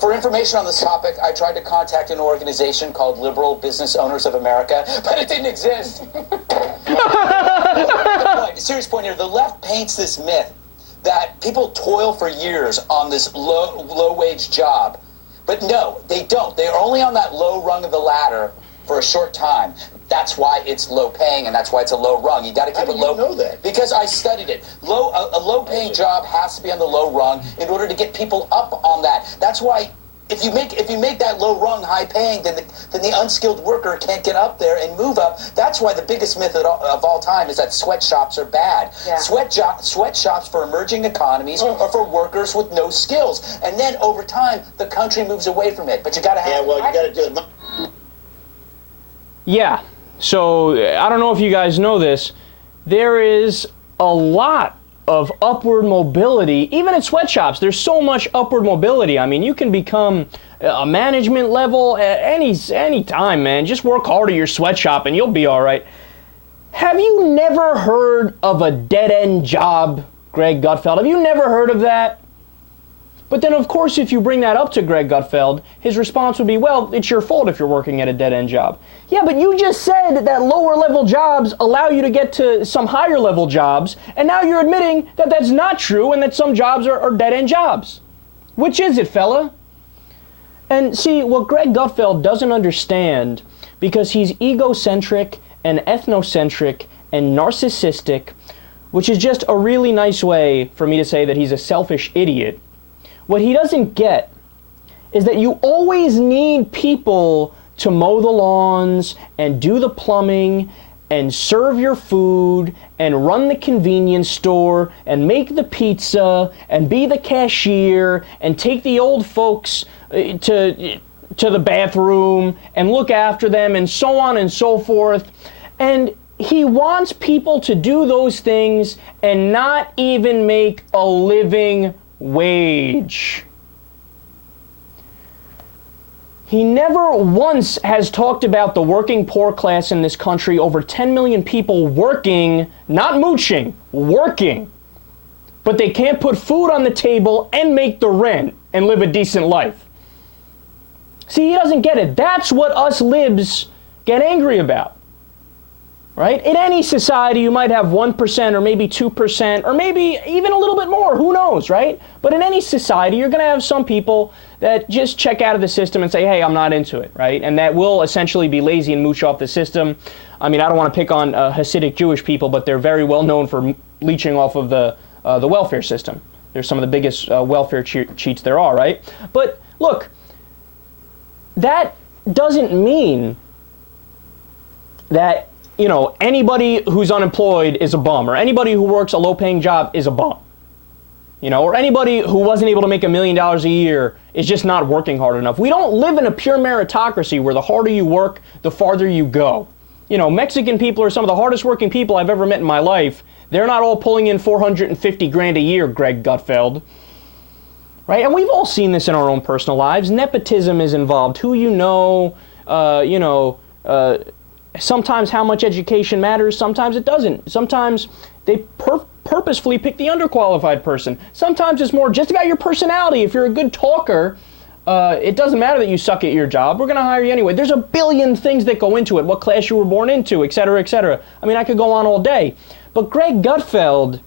For information on this topic, I tried to contact an organization called Liberal Business Owners of America, but it didn't exist. Serious point here. The left paints this myth that people toil for years on this low-wage job. But no, they don't. They are only on that low rung of the ladder for a short time. That's why it's low paying, and that's why it's a low rung. You got to keep it low. How do you know that? Because I studied it. A low paying job has to be on the low rung in order to get people up on that. That's why if you make that low rung high paying, then the unskilled worker can't get up there and move up. That's why the biggest myth of all time is that sweatshops are bad. Yeah. Sweatshops for emerging economies are for workers with no skills, and then over time the country moves away from it. But you got to have. Yeah, well, you got to do it. Yeah. So I don't know if you guys know this. There is a lot of upward mobility, even at sweatshops. There's so much upward mobility. I mean, you can become a management level at any time, man. Just work hard at your sweatshop and you'll be all right. Have you never heard of a dead-end job, Greg Gutfeld? Have you never heard of that? But then, of course, if you bring that up to Greg Gutfeld, his response would be, well, it's your fault if you're working at a dead-end job. Yeah, but you just said that lower-level jobs allow you to get to some higher-level jobs, and now you're admitting that that's not true and that some jobs are dead-end jobs. Which is it, fella? And see, what Greg Gutfeld doesn't understand, because he's egocentric and ethnocentric and narcissistic, which is just a really nice way for me to say that he's a selfish idiot. What he doesn't get is that you always need people to mow the lawns and do the plumbing and serve your food and run the convenience store and make the pizza and be the cashier and take the old folks to the bathroom and look after them and so on and so forth. And he wants people to do those things and not even make a living wage. He never once has talked about the working poor class in this country, over 10 million people working, not mooching, working. But they can't put food on the table and make the rent and live a decent life. See, he doesn't get it. That's what us libs get angry about. Right? In any society, you might have 1% or maybe 2% or maybe even a little bit more. Who knows, right? But in any society, you're going to have some people that just check out of the system and say, hey, I'm not into it, right? And that will essentially be lazy and mooch off the system. I mean, I don't want to pick on Hasidic Jewish people, but they're very well known for leeching off of the welfare system. They're some of the biggest welfare cheats there are, right? But look, that doesn't mean that anybody who's unemployed is a bum, or anybody who works a low-paying job is a bum. Or anybody who wasn't able to make $1 million a year is just not working hard enough. We don't live in a pure meritocracy where the harder you work, the farther you go. Mexican people are some of the hardest working people I've ever met in my life. They're not all pulling in $450,000 a year, Greg Gutfeld. Right? And we've all seen this in our own personal lives. Nepotism is involved. Who sometimes how much education matters, sometimes it doesn't. Sometimes they purposefully pick the underqualified person. Sometimes it's more just about your personality. If you're a good talker, it doesn't matter that you suck at your job. We're going to hire you anyway. There's a billion things that go into it, what class you were born into, et cetera, et cetera. I mean, I could go on all day. But Greg Gutfeld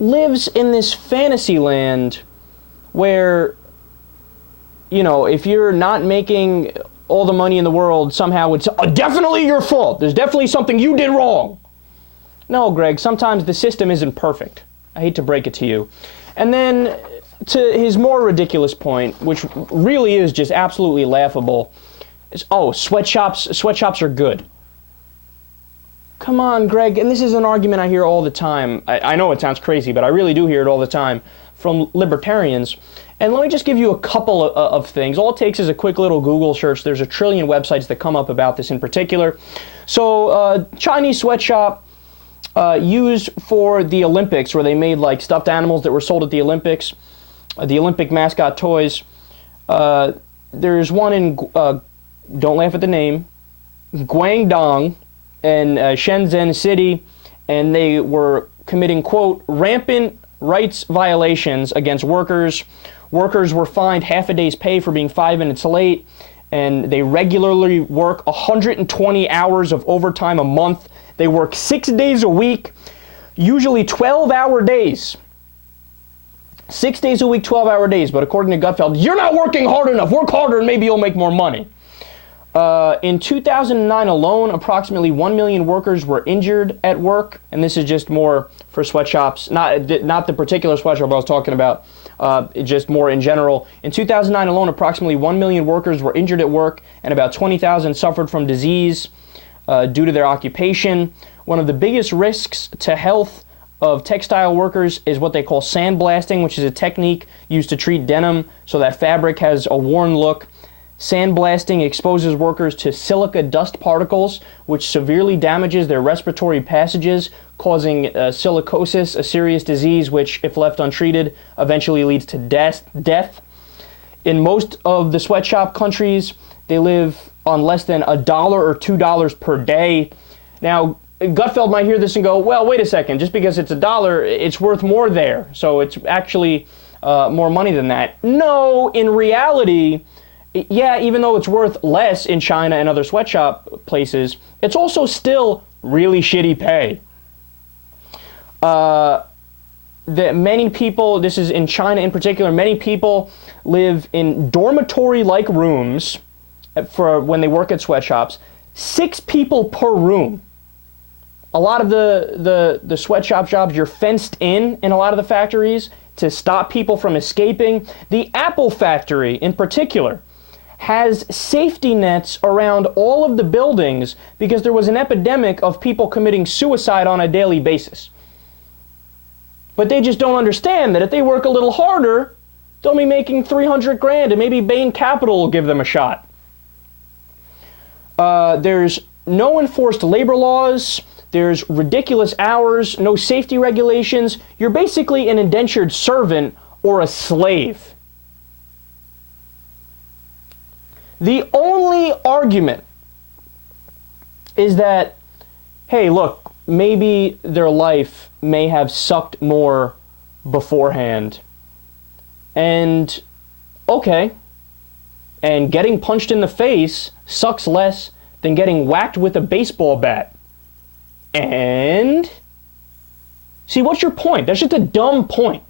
lives in this fantasy land where, if you're not making all the money in the world, somehow it's definitely your fault. There's definitely something you did wrong. No, Greg, sometimes the system isn't perfect. I hate to break it to you. And then to his more ridiculous point, which really is just absolutely laughable, is, sweatshops are good. Come on, Greg, and this is an argument I hear all the time. I know it sounds crazy, but I really do hear it all the time from libertarians. And let me just give you a couple of things. All it takes is a quick little Google search. There's a trillion websites that come up about this in particular. So, Chinese sweatshop used for the Olympics, where they made like stuffed animals that were sold at the Olympics, the Olympic mascot toys. There's one in, don't laugh at the name, Guangdong and Shenzhen City, and they were committing, quote, rampant rights violations against workers, Workers were fined half a day's pay for being 5 minutes late, and they regularly work 120 hours of overtime a month. They work 6 days a week, usually 12-hour days. 6 days a week, 12-hour days. But according to Gutfeld, you're not working hard enough. Work harder and maybe you'll make more money. In 2009 alone, approximately 1 million workers were injured at work. And this is just more for sweatshops, not the particular sweatshop I was talking about, just more in general. In 2009 alone, approximately 1 million workers were injured at work, and about 20,000 suffered from disease due to their occupation. One of the biggest risks to health of textile workers is what they call sandblasting, which is a technique used to treat denim so that fabric has a worn look. Sandblasting exposes workers to silica dust particles, which severely damages their respiratory passages, causing silicosis, a serious disease which, if left untreated, eventually leads to death. In most of the sweatshop countries, they live on less than $1 or $2 per day. Now, Gutfeld might hear this and go, well, wait a second, just because it's $1, it's worth more there. So it's actually more money than that. No, in reality, yeah, even though it's worth less in China and other sweatshop places, it's also still really shitty pay. That many people, this is in China in particular, many people live in dormitory-like rooms for when they work at sweatshops. 6 people per room. A lot of the sweatshop jobs, you're fenced in a lot of the factories to stop people from escaping. The Apple factory in particular has safety nets around all of the buildings because there was an epidemic of people committing suicide on a daily basis. But they just don't understand that if they work a little harder, they'll be making $300,000 and maybe Bain Capital will give them a shot. There's no enforced labor laws. There's ridiculous hours, no safety regulations. You're basically an indentured servant or a slave. The only argument is that, hey, look, maybe their life may have sucked more beforehand. And, okay, and getting punched in the face sucks less than getting whacked with a baseball bat. And, see, what's your point? That's just a dumb point.